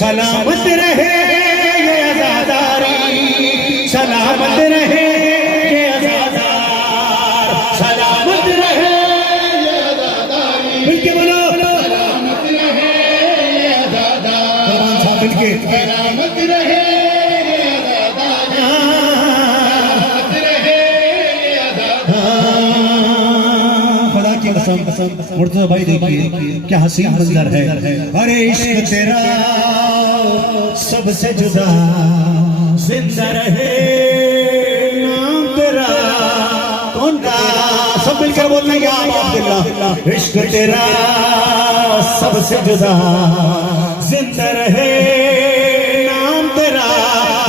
सलामत रहे ये आजादारी, सलामत रहे ये आजादार, सलामत रहे ये आजादारी। मिलके बोलो सलामत रहे ये आजादार, मिलके सलामत रहे ये आजादार। खुदा की कसम मुर्तज़ा भाई देखिए क्या हसीन मंजर है। अरे इश्क तेरा सबसे जुदा जिंदा रहे, नाम तेरा कौन का, सब मिलकर बोलना या अब्दुल्लाह। इश्क तेरा सबसे जुदा जिंदा रहे, नाम तेरा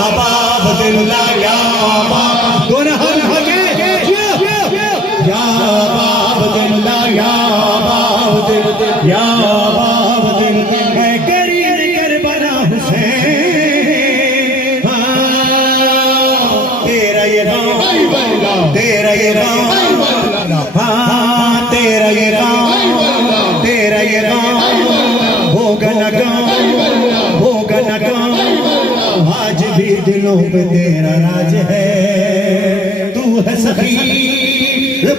अबाब दिल्ला या अबाब, दोनों हाथ आगे या अबाब दिल्ला या अबाब दिल या अबाब दिल है करीम करबला हुसैन। तेरा ये गाँव, तेरा ये गाँव, हाँ तेरा ये गाँव, तेरा ये गाँव होगा न गाँव, होगा न गाँव। आज भी दिलों पे तेरा राज है, तू है सखी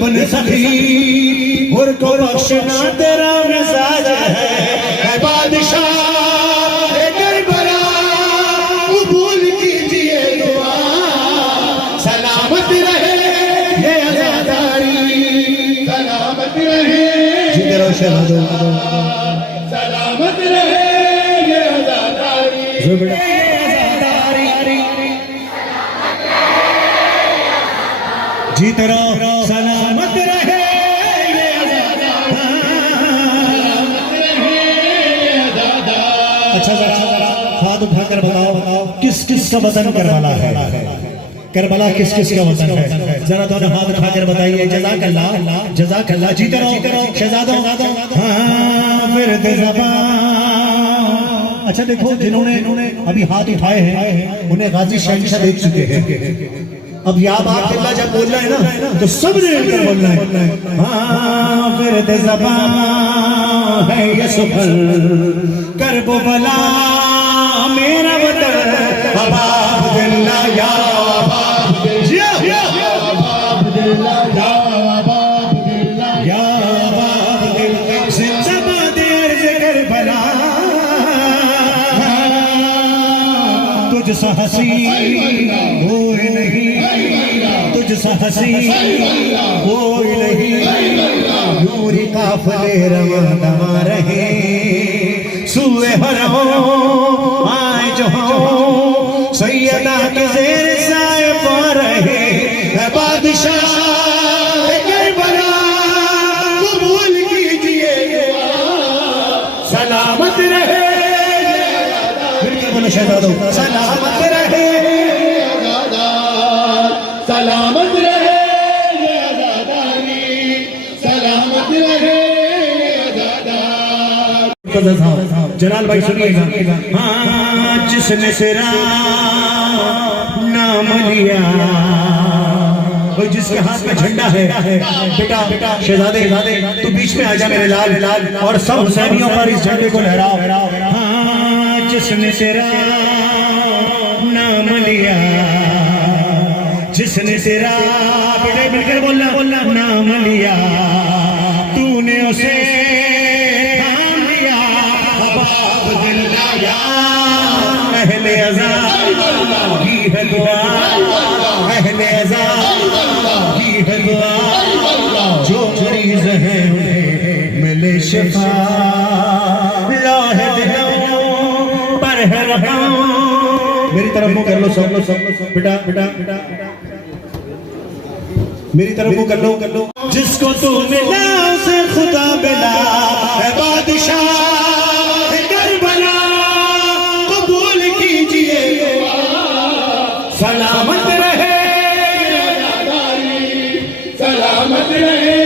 बन सखी और को बख्शना तेरा मिजाज है। बादशाह करबला कबूल कीजिए दुआ, सलामत रहे ये आजादारी, सलामत रहे जिंदा रहो शहजादो, सलामत रहे ये आजादारी। जीते रहो सलामत रहे ये आजादार। अच्छा जरा हाथ उठाकर बताओ किस किस का वतन करबला है, करबला किस किस का वतन है, जरा दोनों हाथ उठाकर बताइए। जज़ाकल्लाह जज़ाकल्लाह। जीते रहो शहजादो। हाँ फिर ज़बान। अच्छा देखो जिन्होंने अभी हाथ उठाए हैं उन्हें गाजी शहंशाह देख चुके हैं। अब या अब्दुल्लाह जब बोल रहा है ना तो सब ने मिलकर बोलना है। हाँ फिर ज़बान है ये सुफल करबो बला मेरा वतन, अबाब दिल्ला या अबाब दिल्ला या अबाब दिल्ला या अबाब दिल्ला या अबाब दिल्ला, जिंदाबाद अर्ज़ करबला। तुझ सा हसीन कोई नहीं, तुझ सा हसीन कोई नहीं, नूरी काफले रवा दवा रहे, सूए हरमो आए जो हो सैयदा के ज़ेर साए पा रहे। बादशाह करबला कबूल कीजिए सलामत रहे, बोलो शहजादो सलामत रहे सलामत रहे ये आजादारी, सलामत रहे ये आजादार। जलाल भाई सुनिएगा। हाँ जिसने तेरा नाम लिया, जिसके हाथ में झंडा है, बेटा शहजादे तू बीच में आ जा मेरे लाल, और सब हुसैनियों पर इस झंडे को लहराओ। हाँ जिसने तेरा नाम लिया, जिसने तेरा बेटे मिलकर बोलना नाम लिया, तूने उसे नाम लिया अबाब दिल्ला या अहले अज़ा की है दुआ, अहले अज़ा की है दुआ, जो मरीज़ है उन्हें मिले शिफा, लाहिद पर है रहा। मेरी तरफ मुँह कर लो सब बेटा मेरी तरफ मुँह कर लो। जिसको तू मिला उसे खुदा मिला, है बादशाह करबला कबूल कीजिए सलामत रहे, सलामत रहे।